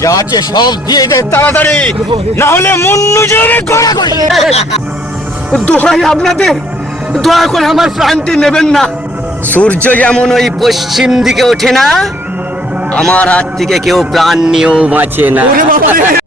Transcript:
যা আছে সব দিয়ে দে তাড়াতাড়ি, না হলে মুন্নু যাবে গড়া করে। দোহাই আপনাদের, দয়া করে আমার প্রাণটি নেবেন না। সূর্য যেমন ওই পশ্চিম দিকে ওঠে না, আমার হাত থেকে কেউ প্রাণ নিয়েও বাঁচে না। ওরে বাবা রে,